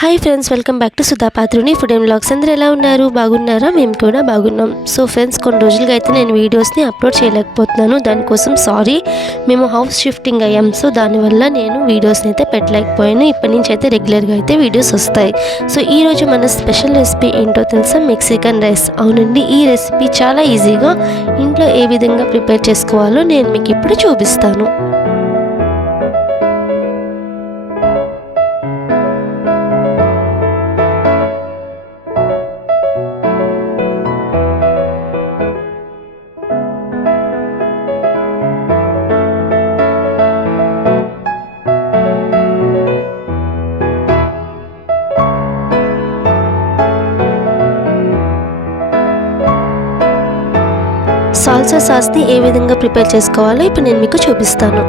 Hi friends, welcome back to Sudha Patruni food and vlogs. అందరూ ఎలా ఉన్నారు? బాగున్నారా? మేము కూడా బాగున్నాం. సో ఫ్రెండ్స్, కొన్ని రోజులుగా అయితే నేను వీడియోస్ని అప్లోడ్ చేయలేకపోతున్నాను. దానికోసం సారీ. మేము హౌస్ షిఫ్టింగ్ అయ్యాం. సో దానివల్ల నేను వీడియోస్ని అయితే పెట్టలేకపోయాను. ఇప్పటి నుంచి అయితే రెగ్యులర్గా అయితే వీడియోస్ వస్తాయి. సో ఈరోజు మన స్పెషల్ రెసిపీ ఏంటో తెలుసా? Mexican rice. అవునండి, ఈ రెసిపీ చాలా ఈజీగా ఇంట్లో ఏ విధంగా ప్రిపేర్ చేసుకోవాలో నేను మీకు ఇప్పుడు చూపిస్తాను. సాల్సా సాస్ని ఏ విధంగా ప్రిపేర్ చేసుకోవాలో ఇప్పుడు నేను మీకు చూపిస్తాను.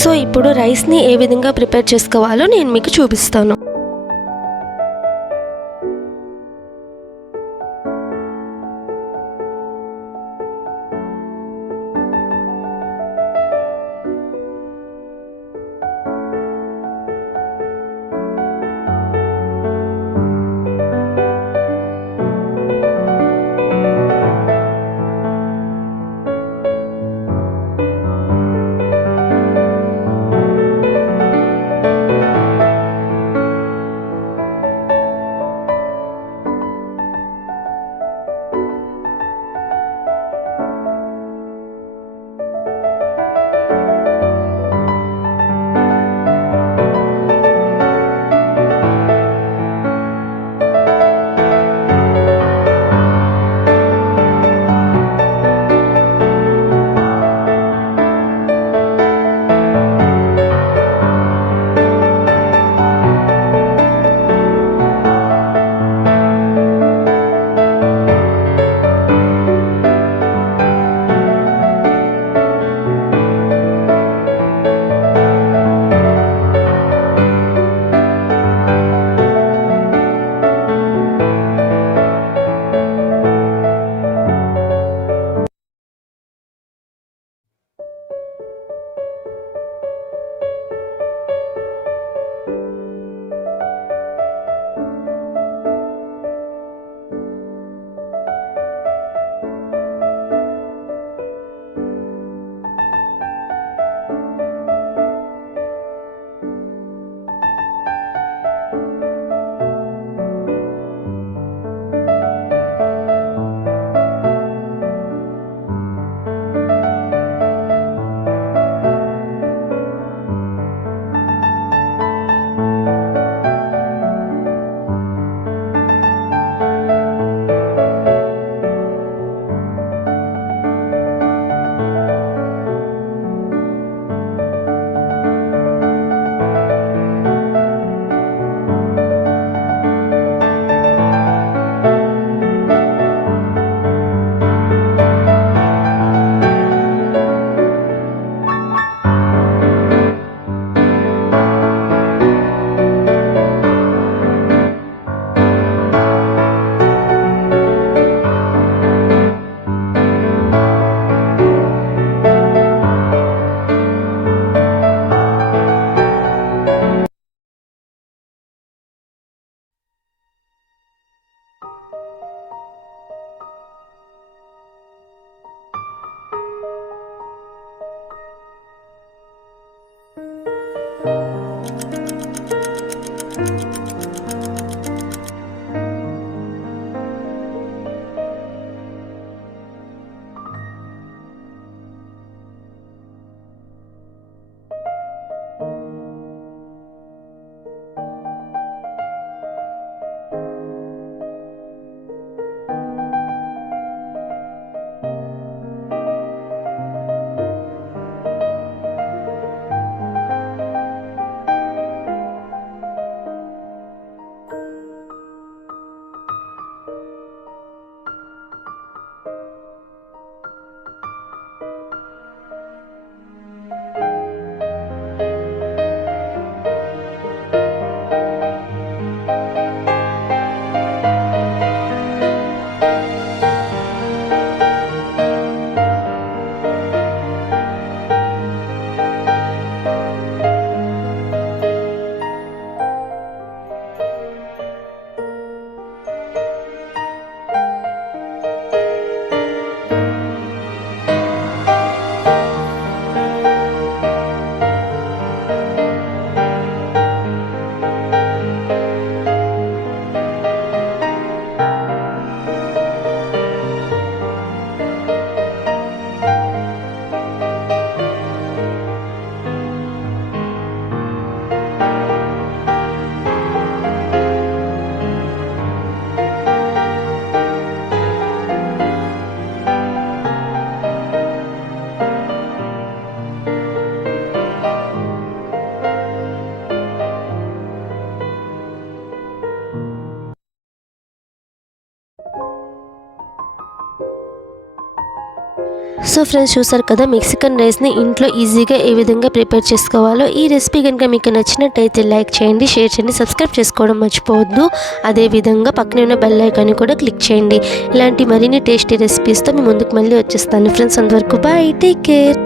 సో ఇప్పుడు రైస్ని ఏ విధంగా ప్రిపేర్ చేసుకోవాలో నేను మీకు చూపిస్తాను. సో ఫ్రెండ్స్, చూసారు కదా మెక్సికన్ రైస్ని ఇంట్లో ఈజీగా ఏ విధంగా ప్రిపేర్ చేసుకోవాలో. ఈ రెసిపీ కనుక మీకు నచ్చినట్టయితే లైక్ చేయండి, షేర్ చేయండి, సబ్స్క్రైబ్ చేసుకోవడం మర్చిపోవద్దు. అదేవిధంగా పక్కనే ఉన్న బెల్ ఐకాన్ని కూడా క్లిక్ చేయండి. ఇలాంటి మరిన్ని టేస్టీ రెసిపీస్తో మీ ముందుకు మళ్ళీ వచ్చేస్తాను ఫ్రెండ్స్. అంతవరకు బాయ్, టేక్ కేర్.